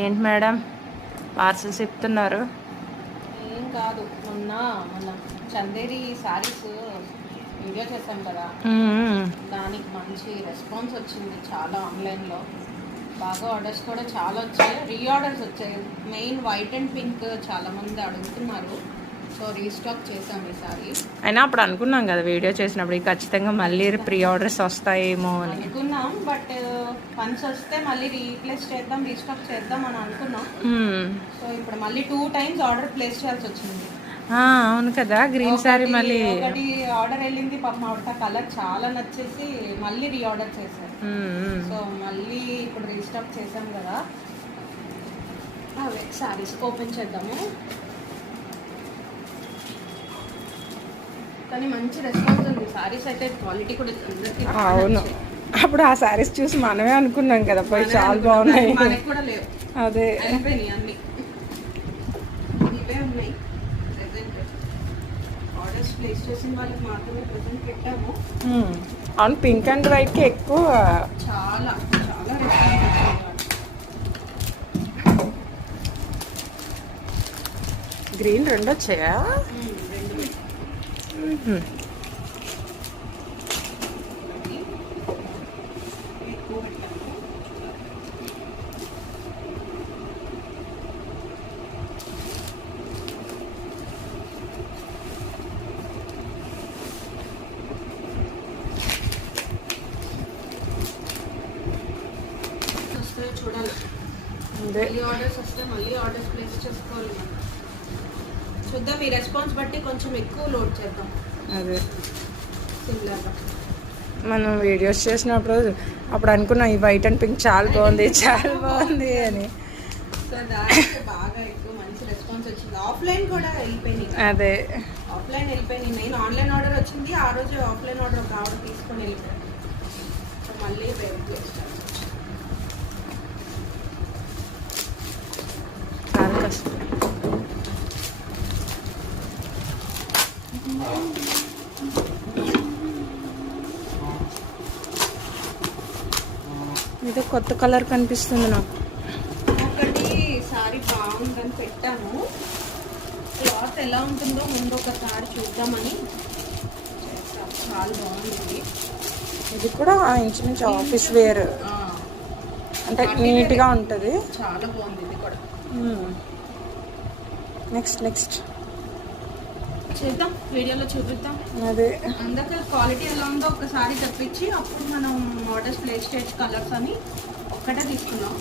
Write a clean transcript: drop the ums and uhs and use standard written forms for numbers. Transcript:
ఏంటి madam parcels చెప్తున్నారు? ఏం కాదు, మన చందేరి శారీస్ వీడియో చేశాం కదా, దానికి మంచి రెస్పాన్స్ వచ్చింది చాలా. ఆన్లైన్లో బాగా ఆర్డర్స్ కూడా చాలా వచ్చాయి, రీఆర్డర్స్ వచ్చాయి. మెయిన్ వైట్ అండ్ పింక్ చాలామంది అడుగుతున్నారు, సో రీస్టాక్ చేసాం ఈసారి. అయినా అప్పుడు అనుకున్నాం కదా వీడియో చేసినప్పుడు ఖచ్చితంగా మళ్ళీ ప్రీ ఆర్డర్స్ వస్తాయేమో అని అనుకున్నాం. బట్ ఫండ్స్ వస్తే మళ్ళీ రీప్లేస్ చేద్దాం, రీస్టాక్ చేద్దాం అని అనుకున్నాం. సో ఇప్పుడు మళ్ళీ 2 times ఆర్డర్ ప్లేస్ చేయాల్సి వచ్చింది. అవును కదా, గ్రీన్ సారీ మళ్ళీ ఒకటి ఆర్డర్ వెళ్ళింది, పాపం ఆవిడ కలర్ చాలా నచ్చేసి మళ్ళీ రీఆర్డర్ చేశారు. సో మళ్ళీ ఇప్పుడు రీస్టాక్ చేసాం కదా, అవే శారీస్ ఓపెన్ చేద్దాము. కానీ మంచి రెస్పాన్స్ ఉంది, శారీస్ అయితే క్వాలిటీ కూడా అందరికీ. అవును, అప్పుడు ఆ శారీస్ చూసి మనమే అనుకున్నాం కదా, పోయి చాలా బాగున్నాయి. మనకి కూడా లేవు, అదే అయిపోయినాయి అన్ని. ఇవే ఉన్నాయి ప్రెసెంట్, ఆర్డర్స్ ప్లేస్ చేసిన వాళ్ళకి మాత్రమే ప్రెసెంట్ పెట్టాము. అవును, పింక్ అండ్ వైట్కి ఎక్కువ చాలా చాలా రెస్పాన్స్. గ్రీన్ 2 వచ్చాయా? చూడాలి, మళ్ళీ ఆర్డర్స్ వస్తే మళ్ళీ ఆర్డర్స్ ప్లేస్ చేసుకోవాలి. చూద్దాం, ఈ రెస్పాన్స్ బట్టి కొంచెం ఎక్కువ లోడ్ చేద్దాం. అదే సిమిలర్గా మనం వీడియోస్ చేసినప్పుడు అప్పుడు అనుకున్నాం ఈ వైట్ అండ్ పింక్ చాలా బాగుంది, చాలా బాగుంది అని. సో దానికి బాగా ఎక్కువ మంచి రెస్పాన్స్ వచ్చింది. ఆఫ్లైన్ కూడా వెళ్ళిపోయినాయి. అదే ఆఫ్లైన్ వెళ్ళిపోయినాయి. మెయిన్ ఆన్లైన్ ఆర్డర్ వచ్చింది, ఆ రోజు ఆఫ్లైన్ ఆర్డర్ ఒక ఆర్డర్ తీసుకొని వెళ్ళిపోయాను. సో మళ్ళీ ప్లేస్ చాలా కష్టం. ఇది కొత్త కలర్ కనిపిస్తుంది నాకు. ఒకటి సారీ బాగుందని పెట్టాము, క్లాత్ ఎలా ఉంటుందో ముందు ఒకసారి చూద్దామని చేస్తాం. చాలా బాగుంది. ఇది కూడా ఇంచుమించు ఆఫీస్ వేర్, అంటే నీట్గా ఉంటుంది. చాలా బాగుంది ఇది కూడా. నెక్స్ట్ చేద్దాం, వీడియోలో చూపిద్దాం. అదే అందరికీ క్వాలిటీ ఎలా ఉందో ఒకసారి తెప్పించి అప్పుడు మనం ఆర్డర్స్ ప్లేస్ చేయొచ్చు. కలర్స్ అని ఒక్కటే తీసుకున్నాం.